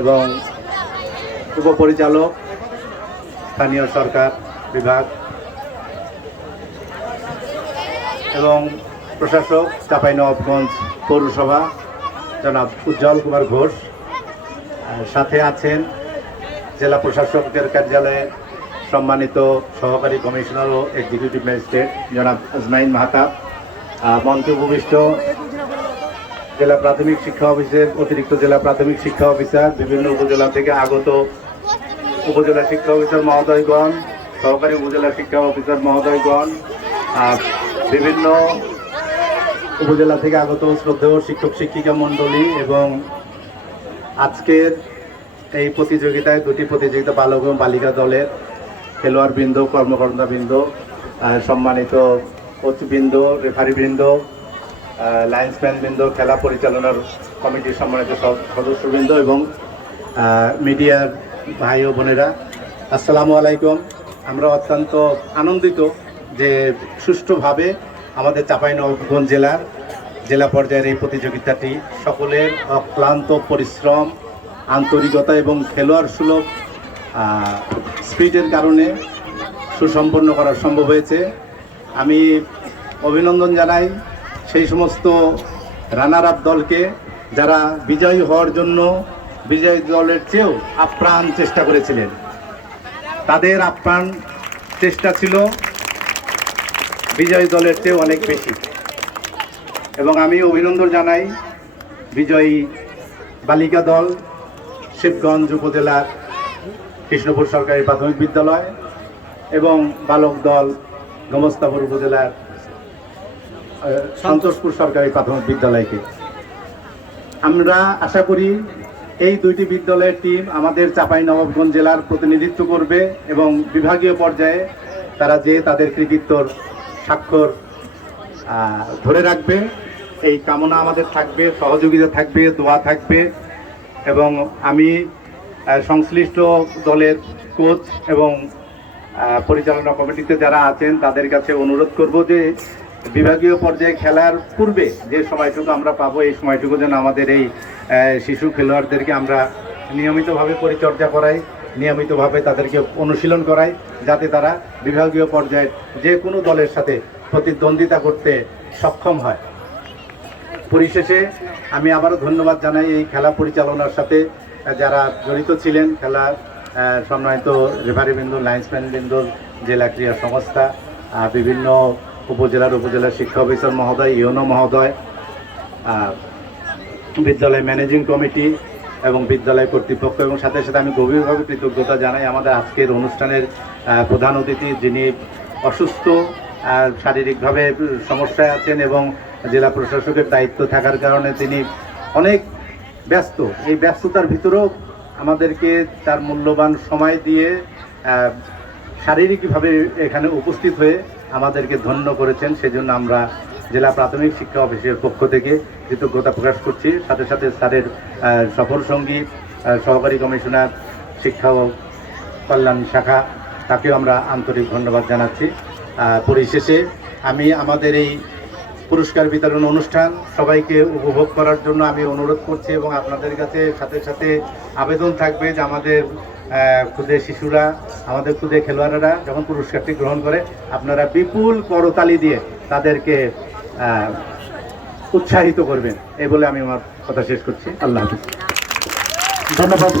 এবং উপপরিচালক স্থানীয় সরকার বিভাগ এবং প্রশাসক চাঁপাইনবাবগঞ্জ পৌরসভা জনাব উজ্জ্বল কুমার ঘোষ, সাথে আছেন জেলা প্রশাসকের কার্যালয়ে সম্মানিত সহকারী কমিশনার ও এক্সিকিউটিভ ম্যাজিস্ট্রেট জনাব আজমাইন মাহতাব, মঞ্চে উপবিষ্ট জেলা প্রাথমিক শিক্ষা অফিসের অতিরিক্ত জেলা প্রাথমিক শিক্ষা অফিসার, বিভিন্ন উপজেলা থেকে আগত উপজেলা শিক্ষা অফিসার মহোদয়গণ, সহকারী উপজেলা শিক্ষা অফিসার মহোদয়গণ, বিভিন্ন উপজেলা থেকে আগত শ্রদ্ধেয় শিক্ষক শিক্ষিকা মণ্ডলী এবং আজকের এই প্রতিযোগিতায় দুটি প্রতিযোগিতা বালক এবং বালিকা দলের খেলোয়াড়বৃন্দ, কর্মকর্তাবৃন্দ, সম্মানিত কোচবৃন্দ, রেফারিবৃন্দ, লাইন্সম্যানবৃন্দ, খেলা পরিচালনার কমিটির সম্মানিত সদস্যবৃন্দ এবং মিডিয়ার ভাই ও বোনেরা, আসসালামু আলাইকুম। আমরা অত্যন্ত আনন্দিত যে সুষ্ঠুভাবে আমাদের চাঁপাইনবাবগঞ্জ জেলা পর্যায়ের এই প্রতিযোগিতাটি সকলের অক্লান্ত পরিশ্রম, আন্তরিকতা এবং খেলোয়াড় সুলভ স্পিডের কারণে সুসম্পন্ন করা সম্ভব হয়েছে। আমি অভিনন্দন জানাই সেই সমস্ত রানার আপ দলকে যারা বিজয়ী হওয়ার জন্য বিজয়ী দলের চেয়েও আপ্রাণ চেষ্টা করেছিলেন। তাদের আপ্রাণ চেষ্টা ছিল বিজয়ী দলের চেয়েও অনেক বেশি এবং আমি অভিনন্দন জানাই বিজয়ী বালিকা দল শিবগঞ্জ উপজেলার কৃষ্ণপুর সরকারি প্রাথমিক বিদ্যালয় এবং বালক দল গোমস্তাপুর উপজেলার সন্তোষপুর সরকারি প্রাথমিক বিদ্যালয়কে। আমরা আশা করি এই দুইটি বিদ্যালয়ের টিম আমাদের চাঁপাইনবাবগঞ্জ জেলার প্রতিনিধিত্ব করবে এবং বিভাগীয় পর্যায়ে তারা যে তাদের কৃতিত্বর স্বাক্ষর ধরে রাখবে, এই কামনা আমাদের থাকবে, সহযোগিতা থাকবে, দোয়া থাকবে। এবং আমি সংশ্লিষ্ট দলের কোচ এবং পরিচালনা কমিটিতে যারা আছেন তাদের কাছে অনুরোধ করব যে বিভাগীয় পর্যায়ে খেলার পূর্বে যে সময়টুকু আমরা পাবো, এই সময়টুকু যেন আমাদের এই শিশু খেলোয়াড়দেরকে আমরা নিয়মিতভাবে পরিচর্যা করাই, নিয়মিতভাবে তাদেরকে অনুশীলন করাই, যাতে তারা বিভাগীয় পর্যায়ে যে কোনো দলের সাথে প্রতিদ্বন্দ্বিতা করতে সক্ষম হয়। পরিশেষে আমি আবারও ধন্যবাদ জানাই এই খেলা পরিচালনার সাথে যারা জড়িত ছিলেন, খেলা সম্মানিত রেফারিবৃন্দ, লাইন্সম্যানবৃন্দ, জেলা ক্রীড়া সংস্থা, বিভিন্ন উপজেলা শিক্ষা অফিসার মহোদয়, ইউনো মহোদয়, বিদ্যালয় ম্যানেজিং কমিটি এবং বিদ্যালয় কর্তৃপক্ষ, এবং সাথে সাথে আমি গভীরভাবে কৃতজ্ঞতা জানাই আমাদের আজকের অনুষ্ঠানের প্রধান অতিথি, যিনি অসুস্থ, শারীরিকভাবে সমস্যায় আছেন এবং জেলা প্রশাসকের দায়িত্ব থাকার কারণে তিনি অনেক ব্যস্ত। এই ব্যস্ততার ভিতরেও আমাদেরকে তার মূল্যবান সময় দিয়ে শারীরিকভাবে এখানে উপস্থিত হয়ে আমাদেরকে ধন্য করেছেন। সেজন্য আমরা জেলা প্রাথমিক শিক্ষা অফিসের পক্ষ থেকে কৃতজ্ঞতা প্রকাশ করছি। সাথে সাথে স্যারের সফর সঙ্গী সহকারী কমিশনার শিক্ষা ও কল্যাণ শাখা, তাকেও আমরা আন্তরিক ধন্যবাদ জানাচ্ছি। পরিশেষে আমি আমাদের এই পুরস্কার বিতরণ অনুষ্ঠান সবাইকে উপভোগ করার জন্য আমি অনুরোধ করছি এবং আপনাদের কাছে সাথে সাথে আবেদন থাকবে যে আমাদের ক্ষুদে শিশুরা, আমাদের ক্ষুদে খেলোয়াড়েরা যখন পুরস্কারটি গ্রহণ করে আপনারা বিপুল করতালি দিয়ে তাদেরকে উৎসাহিত করবেন, এই বলে আমি আমার কথা শেষ করছি। আল্লাহ হাফিজ। ধন্যবাদ।